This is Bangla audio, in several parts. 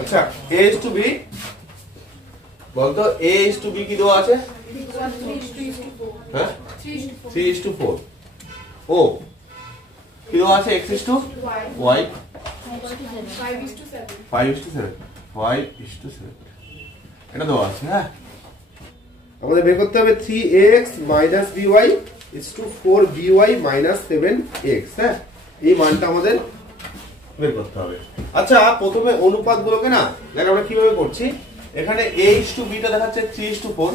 আচ্ছা a is to b বলতো a is to b কি দেওয়া আছে? হ্যাঁ 3:4 ও কি দেওয়া আছে? x is to y 5:7 এটা দেওয়া আছে। হ্যাঁ আমাদের বের করতে হবে 3x - by is to 4by - 7x। হ্যাঁ এই মানটা আমাদের বের করতে হবে। আচ্ছা প্রথমে অনুপাতগুলোকে না দেখ আমরা কিভাবে করছি, এখানে a is to b টা দেখাচ্ছে 3:4,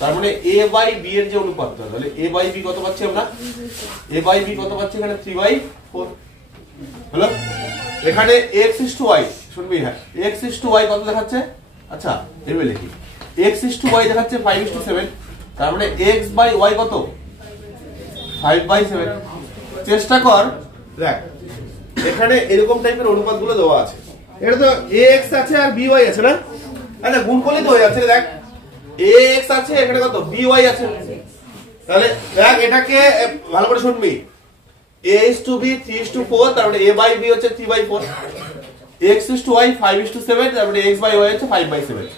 তার মানে a by b এর যে অনুপাতটা, তাহলে a by b কত পাচ্ছি আমরা? a by b কত পাচ্ছি এখানে? 3/4 হলো। এখানে x is to y শুনবি, হ্যাঁ x is to y কত দেখাচ্ছে? আচ্ছা এভাবে লিখি, x is to y দেখাচ্ছে 5:7, তার মানে x by y কত? 5/7। চেষ্টা কর দেখ এখানে এরকম টাইপের অনুপাতগুলো দেওয়া আছে, এটা তো ax আছে আর by আছে না? আচ্ছা গুণ করলে তো হয়ে যাচ্ছে। দেখ ax আছে, এখানে কত by আছে, তাহলে দেখ এটাকে ভালো করে শুনবি, a is to b 3:4, তার মানে a by b হচ্ছে 3/4, x is to y 5:7, তার মানে x by y হচ্ছে 5/7।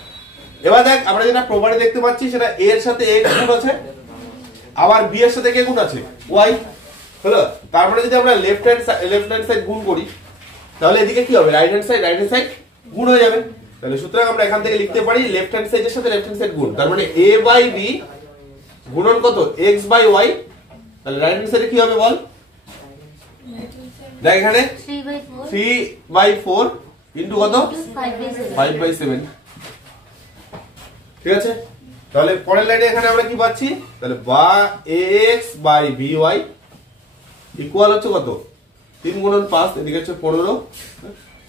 এবার দেখ আমরা যেটা প্রমাণে দেখতে পাচ্ছি সেটা a এর সাথে x গুণ আছে, আবার b এর সাথে কে গুণ আছে? y হলো। তার মানে যদি আমরা লেফট হ্যান্ড সাইড গুণ করি তাহলে এদিকে কি হবে? রাইট হ্যান্ড সাইড গুণ হয়ে যাবে। তাহলে সুতরাং আমরা এখান থেকে লিখতে পারি লেফট হ্যান্ড সাইডের সাথে লেফট হ্যান্ড সাইড গুণ, তার মানে a by b গুণন কত? x by y, তাহলে রাইট হ্যান্ড সাইডে কি হবে বল? দেখ এখানে 3/4 ইনটু কত? 5/7। ঠিক আছে, তাহলে পরের লাইনে এখানে আমরা কি পাচ্ছি? তাহলে বা ax by by ইকুয়াল হচ্ছে কত? 3 গুণন 5, এদিকে হচ্ছে 15,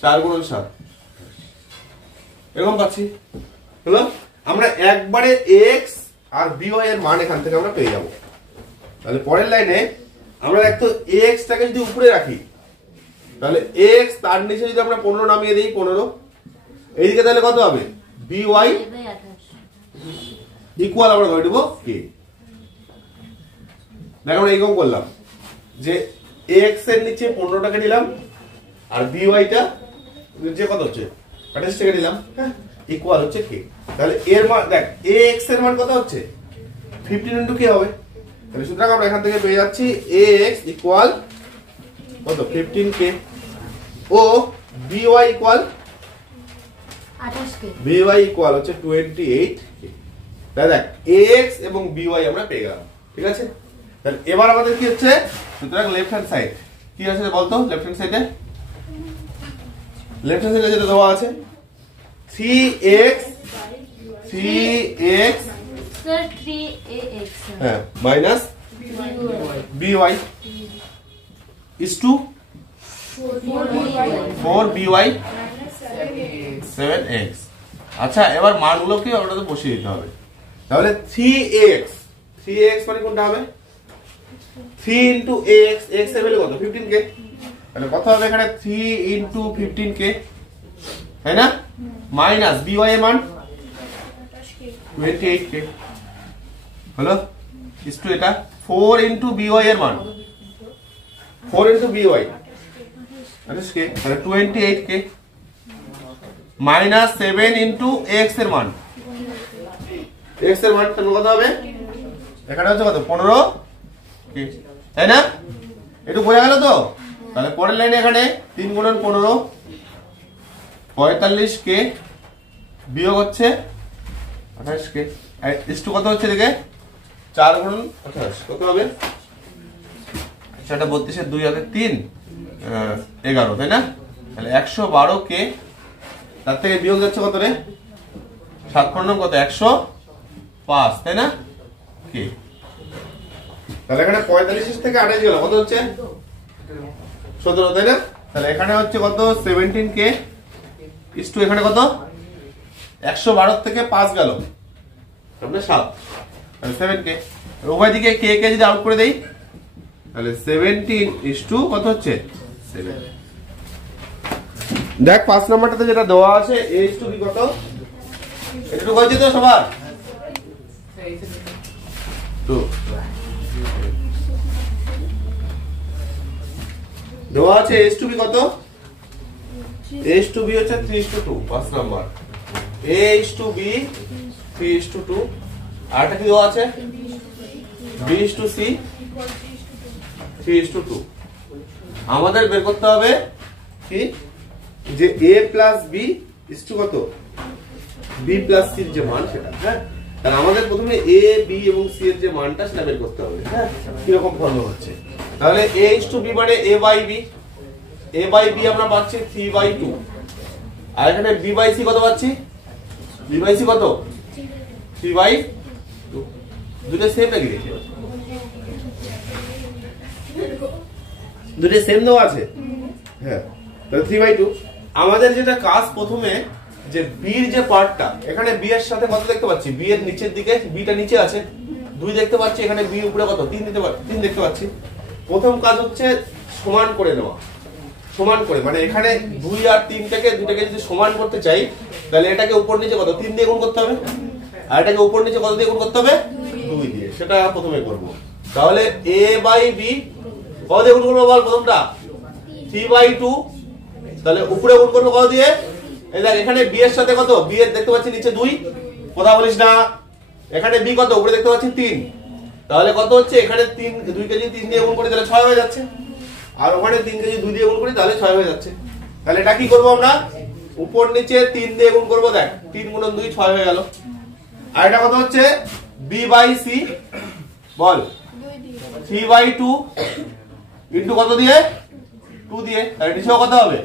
4 গুণন 7 এরকম পাচ্ছি। হলো, আমরা একবারে x আর by এর মান এখান থেকে আমরা পেয়ে যাব। তাহলে পরের লাইনে আমরা দেখতো x টাকে যদি উপরে রাখি তাহলে x তার নিচে যদি আমরা 15 নামিয়ে দেই 15, এইদিকে তাহলে কত হবে? by ইকুয়াল আমরা ধরে দেব k। দেখো আমরা এইরকম করলাম যে x এর নিচে 15 টাকা নিলাম আর by টা নিচে কত হচ্ছে? 28 টাকা নিলাম, হ্যাঁ ইকুয়াল হচ্ছে k। তাহলে এর মান দেখ ax এর মান কত হচ্ছে? 15 ইনটু k হবে। তাহলে সুতরাং আমরা এখান থেকে পেয়ে যাচ্ছি ax ইকুয়াল কত? 15k ও by equal 28k, by equal হচ্ছে 28k। তাহলে দেখ ax এবং by আমরা পেয়ে গেলাম। ঠিক আছে, তাহলে এবার আমাদের কি হচ্ছে? সুতরাং লেফট হ্যান্ড সাইড কি আছে বলতো? লেফট হ্যান্ড সাইডে যেটা দেওয়া আছে 3x sir 3ax হ্যাঁ minus by is to 4by 7x। আচ্ছা এবার মানগুলোকে আমরা তো বসিয়ে দিতে হবে। তাহলে 3x মানে কোনটা হবে? 3 into x, x এর ভ্যালু কত? 15k, তাহলে কত হবে এখানে? 3 into 15k, তাই না? মাইনাস by এর মান 28k হলো, ইস টু এটা 4 into by এর মান 4 into by 28k, তাহলে 28k মাইনাস 7 into x এর মান তাহলে কত হবে? এখানে হচ্ছে কত? 15k, তাই না? একটু বোঝা গেল তো? তাহলে পরের লাইনে এখানে 3 গুণন 15 45k বিয়োগ হচ্ছে 28k, ইস্টু কত হচ্ছে দেখে? 4 গুণন 28 কত হবে? সেটা 32 এর 2 হাতে 3 11, তাই না? তাহলে 112k, তার থেকে বিয়োগ যাচ্ছে কত রে? 7 কত? 105, তাই না? k, তাহলে এখানে 45 থেকে 28 গেল কত হচ্ছে? 17, তাই না? তাহলে এখানে হচ্ছে কত? 17k ইস্টু এখানে কত? 112 থেকে 5 গেল তাহলে 7, তাহলে 7k। উভয় দিকে k কে যদি আউট করে দেই তাহলে 17 ইস্টু কত হচ্ছে? 7। দেখ 5 নম্বরটাতে যেটা দেওয়া আছে a ইস্টু b কত? একটু হয়েছে তো সবার? তো দেওয়া আছে a ইস্টু b কত? A/B হচ্ছে 3:2 5 নাম্বার, A/B 3:2, আর একটা কি দেওয়া আছে B/C 3:2। আমাদের বের করতে হবে কি যে A plus B is to কত B প্লাস C এর যে মান সেটা। হ্যাঁ, তাহলে আমাদের প্রথমে A B এবং C এর যে মানটা সেটা বের করতে হবে। হ্যাঁ, কি রকম ফর্মুলা হচ্ছে, তাহলে A/B মানে A/B, A/B আমরা পাচ্ছি 3/2, আর এখানে B/C কত পাচ্ছি, B/C কত 3/2, দুটো সেম নাকি দেখি, দুটো সেম দেওয়া আছে। হ্যাঁ, তাহলে 3/2। আমাদের যেটা কাজ প্রথমে যে বি এর যে পার্টটা, এখানে বি এর সাথে কত দেখতে পাচ্ছি, বি এর নিচের দিকে বিটা নিচে আছে 2 দেখতে পাচ্ছি, এখানে বি উপরে কত 3 দেখতে পাচ্ছি। প্রথম কাজ হচ্ছে সমান করে নেওয়া, সমান করে মানে এখানে 2 আর 3টাকে দুটাকে যদি সমান করতে চাই তাহলে এটাকে উপর নিচে কত 3 দিয়ে গুণ করতে হবে, আর এটাকে উপর নিচে কত দিয়ে গুণ করতে হবে 2 দিয়ে, সেটা প্রথমে করব। তাহলে A/B কত দিয়ে গুণ করব বল, প্রথমটা 3/2, তাহলে উপরে গুণ করব কত দিয়ে, এই দেখ এখানে বি এর সাথে কত, বি এর দেখতে পাচ্ছি নিচে 2, কথা বলিস না, এখানে বি কত উপরে দেখতে পাচ্ছি 3, তাহলে কত হচ্ছে এখানে 2 কেজি 3 দিয়ে গুণ করি তাহলে 6 হয়ে যাচ্ছে, আর ওখানে 3 কেজি 2 দিয়ে গুণ করি তাহলে 6 হয়ে যাচ্ছে। তাহলে এটা কি করব আমরা, উপর নিচে 3 দিয়ে গুণ করব, দেখ 3 গুণন 2 6 হয়ে গেল। আর এটা কত হচ্ছে B/C বল 3/2 ইনটু কত দিয়ে 2 দিয়ে, তাহলে নিচেও কত হবে,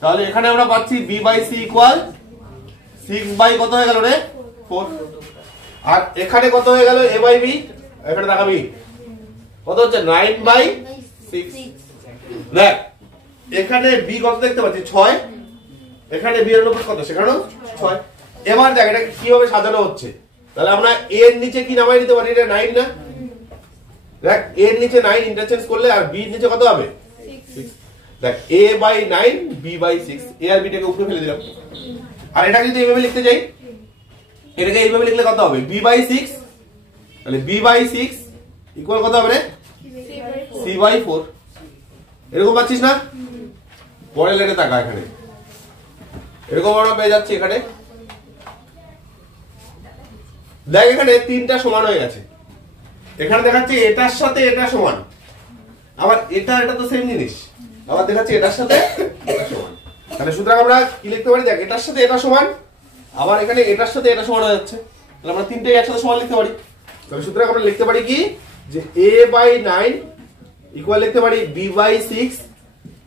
তাহলে এখানে আমরা পাচ্ছি B/C ইকুয়াল 6 কত হয়ে গেল রে 4, আর এখানে কত হয়ে গেল A/B, এখানে দেখাবি কত হচ্ছে 9/6। দেখ এখানে B কত দেখতে পাচ্ছি 6, এখানে B এর উপর কত সেখানেও 6। এবার দেখ এটা কিভাবে সাজানো হচ্ছে, তাহলে আমরা A এর নিচে কি নামাই নিতে পারি, এটা 9 না, দেখ A এর নিচে 9 ইন্টারচেঞ্জ করলে আর B এর নিচে কত হবে 6, দেখ A/9 B/6, A R B টাকে উপরে ফেলে দিলাম। আর এটা যদি এইভাবে লিখতে যাই, এটাকে এইভাবে লিখলে কত হবে B/6, তাহলে B/6 ইকুয়াল কত হবে রে C/4, এরকম পাচ্ছিস না, পরের লাইনে তাকা, এখানে এরকম আমরা পেয়ে যাচ্ছি। এখানে দেখ এখানে 3টা সমান হয়ে গেছে, এখানে দেখাচ্ছে এটার সাথে এটা সমান, আবার এটা তো সেম জিনিস, আবার দেখাচ্ছে এটার সাথে এটা সমান, তাহলে সুতরাং আমরা কি লিখতে পারি, দেখ এটার সাথে এটা সমান, আবার এখানে এটার সাথে এটা সমান হয়ে যাচ্ছে, তাহলে আমরা 3টাই একসাথে সমান লিখতে পারি। তাহলে সুতরাং আমরা লিখতে পারি কি যে A/9 ইকুয়াল লিখতে পারি B/6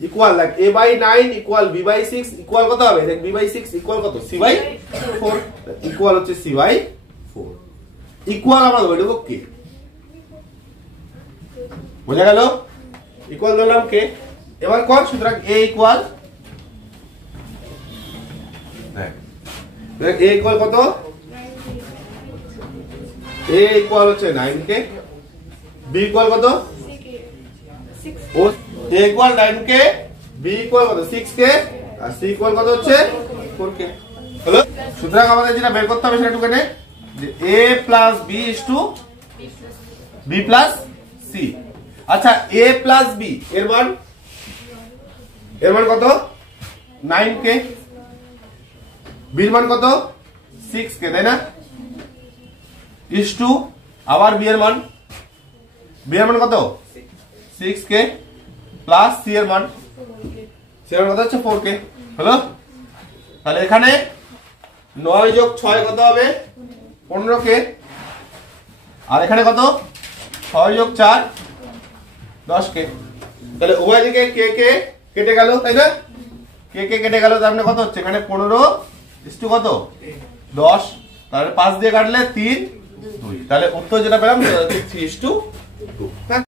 ইকুয়াল, দেখ A/9 ইকুয়াল B/6 ইকুয়াল কত হবে, দেখ B/6 ইকুয়াল কত C/4, ইকুয়াল হচ্ছে C/4, ইকুয়াল আমরা দেবো এটুকু কে, বোঝা গেল, ইকুয়াল ধরলাম কে। এবার কর, সুতরাং A ইকুয়াল, দেখ A ইকুয়াল কত, A ইকুয়াল হচ্ছে 9K, B ইকুয়াল কত ও A equal 9K, B equal কত 6K, আর C ইকুয়াল কত হচ্ছে 4K। হলো, সুতরাং আমাদের যেটা বের করতে হবে সেটা টুকে নে যে A plus B is to B plus C। আচ্ছা A প্লাস B এর মান কত 9K, B এর মান কত 6K, তাই না, ইজ টু আবার B এর মান কত 6K প্লাস C এর মান কত হচ্ছে 4K। হলো, তাহলে এখানে 9 যোগ 6 কত হবে 15K, আর এখানে কত 6 যোগ 4 10K, তাহলে উভয় দিকে কে কে কেটে গেল, তাই না, কে কে কেটে গেল, তার মানে কত হচ্ছে এখানে 15 ইজ টু কত 10, তাহলে 5 দিয়ে কাটলে 3 2, তাহলে উত্তর যেটা পেলাম 3:2।